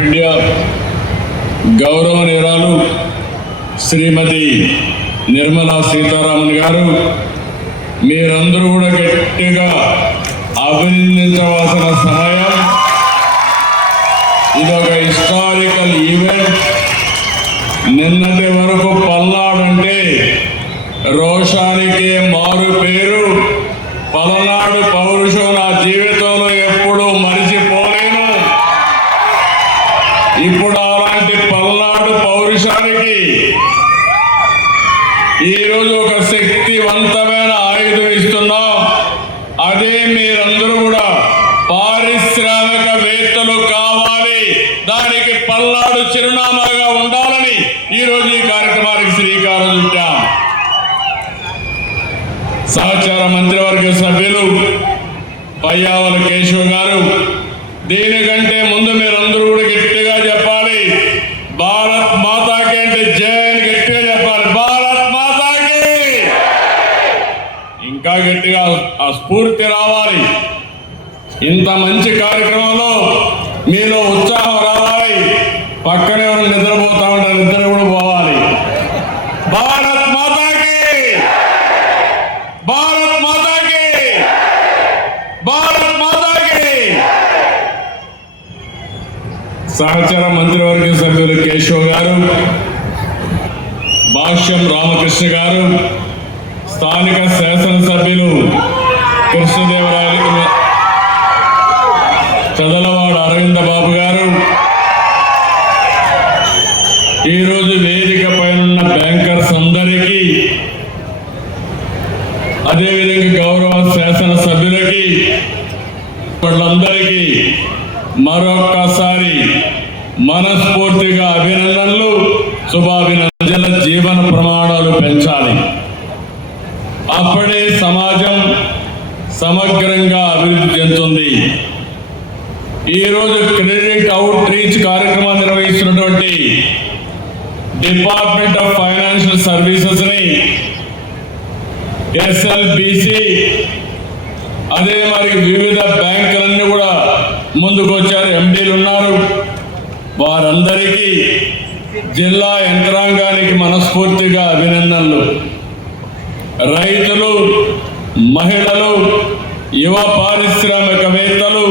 India గౌరవనీయురాలు శ్రీమతి నిర్మలా సీతారామన్ గారు, మీరందరూ కూడా గట్టిగా అభినందించవలసిన సమయం. ఇదొక హిస్టారికల్ ఈవెంట్. నిన్నటి వరకు పల్నాడు అంటే రోషానికే మారు పేరు. పలనాడు పౌరుషం నా జీవితంలో ఎప్పుడూ మరిచిపోలేను. ఇప్పుడు అలాంటి పల్నాడు పౌరుషానికి ఈరోజు ఒక శక్తివంతమైన ఆయుధం ఇస్తున్నాం. అదే మీరందరూ కూడా పారిశ్రామికవేత్తలు కావాలి, దానికి పల్నాడు చిరునామాగా ఉండాలని ఈరోజు ఈ కార్యక్రమానికి శ్రీకారం చుట్టాం. సహచార మంత్రివర్గ సభ్యులు పయ్యావుల కేశవ్ గారు, దీనికంటే ముందు మీరందరూ కూడా గట్టిగా చెప్పాలి, భారత్ మాతాకి అంటే జై అని గట్టిగా చెప్పాలి. భారత్ మాతాకి ఇంకా గట్టిగా ఆ స్ఫూర్తి రావాలి. ఇంత మంచి కార్యక్రమంలో మీలో ఉత్సాహం రావాలి. పక్కనే ఎవరు నిద్రపోతా ఉంటారు, నిద్ర కూడా పోవాలి. భారత్ మాతాకి, భారత్ మాతాకి, భారత్ మాతాకి. సహచర మంత్రివర్గ సభ్యులు కేశవ్ గారు, భాష్యం రామకృష్ణ గారు, స్థానిక శాసనసభ్యులు కృష్ణదేవరాయలు, చదలవాడ అరవింద బాబు గారు, ఈరోజు వేదిక పైన బ్యాంకర్స్ అందరికీ, అదేవిధంగా గౌరవ శాసనసభ్యులకి, వాళ్ళందరికీ మరొక్కసారి మనస్ఫూర్తిగా అభినందనలు, శుభాభినందనల. జీవన ప్రమాణాలు పెంచాలి, అప్పుడే సమాజం సమగ్రంగా అభివృద్ధి చెందుతుంది. ఈరోజు క్రెడిట్ అవుట్ రీచ్ కార్యక్రమం నిర్వహిస్తున్నటువంటి డిపార్ట్మెంట్ ఆఫ్ ఫైనాన్షియల్ సర్వీసెస్ ని, ఎస్ఎల్బిసి, అదే మరి వివిధ బ్యాంకులన్నీ కూడా ముందుకు వచ్చారు, ఎండీలు ఉన్నారు. వారందరికీ జిల్లా యంత్రాంగానికి మనస్ఫూర్తిగా అభినందనలు. రైతులు, మహిళలు, యువ పారిశ్రామికవేత్తలు